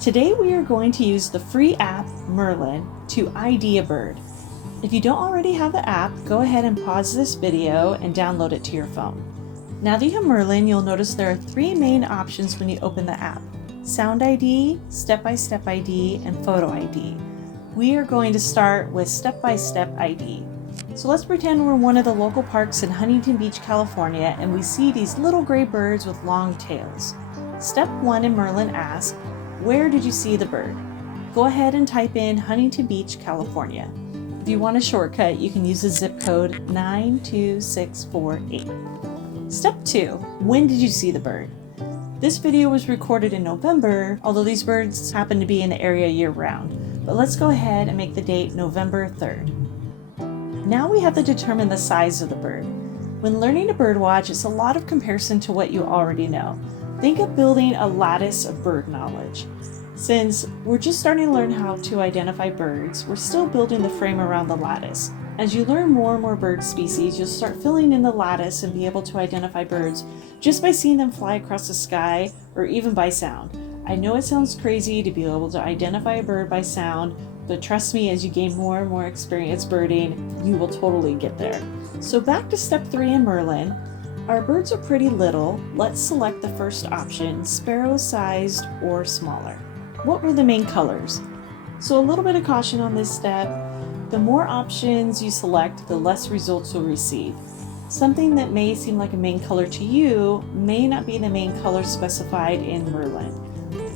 Today we are going to use the free app Merlin to ID a bird. If you don't already have the app, go ahead and pause this video and download it to your phone. Now that you have Merlin, you'll notice there are three main options when you open the app: Sound ID, Step-by-Step ID, and Photo ID. We are going to start with Step-by-Step ID. So let's pretend we're one of the local parks in Huntington Beach, California, and we see these little gray birds with long tails. Step 1 in Merlin asks, where did you see the bird? Go ahead and type in Huntington Beach, California. If you want a shortcut, you can use the zip code 92648. Step 2, when did you see the bird? This video was recorded in November, although these birds happen to be in the area year-round. But let's go ahead and make the date November 3rd. Now we have to determine the size of the bird. When learning to birdwatch, it's a lot of comparison to what you already know. Think of building a lattice of bird knowledge. Since we're just starting to learn how to identify birds, we're still building the frame around the lattice. As you learn more and more bird species, you'll start filling in the lattice and be able to identify birds just by seeing them fly across the sky or even by sound. I know it sounds crazy to be able to identify a bird by sound, but trust me, as you gain more and more experience birding, you will totally get there. So back to step 3 in Merlin. Our birds are pretty little. Let's select the first option, sparrow-sized or smaller. What were the main colors? So a little bit of caution on this step. The more options you select, the less results you'll receive. Something that may seem like a main color to you may not be the main color specified in Merlin.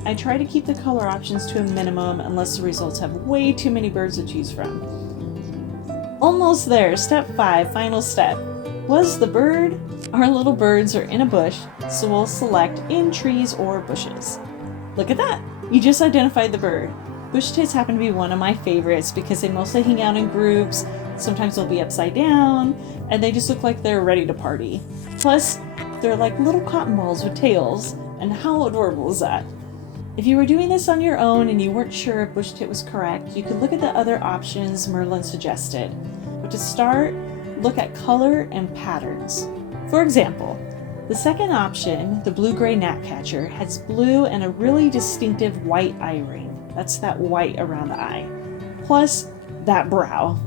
I try to keep the color options to a minimum unless the results have way too many birds to choose from. Almost there, step 5, final step. Was the bird? Our little birds are in a bush, so we'll select in trees or bushes. Look at that! You just identified the bird. Bush tits happen to be one of my favorites because they mostly hang out in groups, sometimes they'll be upside down, and they just look like they're ready to party. Plus, they're like little cotton balls with tails, and how adorable is that? If you were doing this on your own and you weren't sure if bush tit was correct, you could look at the other options Merlin suggested. But to start, look at color and patterns. For example, the second option, the blue-gray gnatcatcher, has blue and a really distinctive white eye ring. That's that white around the eye. Plus, that brow.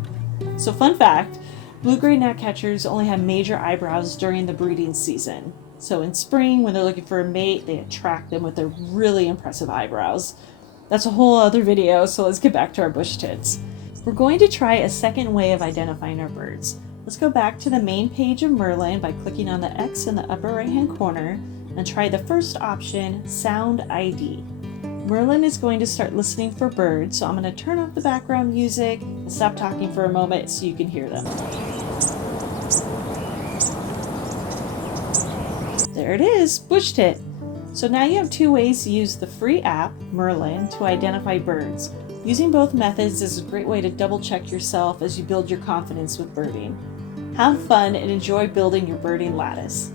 So fun fact, blue-gray gnatcatchers only have major eyebrows during the breeding season. So in spring, when they're looking for a mate, they attract them with their really impressive eyebrows. That's a whole other video, so let's get back to our bush tits. We're going to try a second way of identifying our birds. Let's go back to the main page of Merlin by clicking on the X in the upper right-hand corner and try the first option, Sound ID. Merlin is going to start listening for birds, so I'm going to turn off the background music and stop talking for a moment so you can hear them. There it is, bush tit. So now you have two ways to use the free app, Merlin, to identify birds. Using both methods is a great way to double check yourself as you build your confidence with birding. Have fun and enjoy building your birding lattice.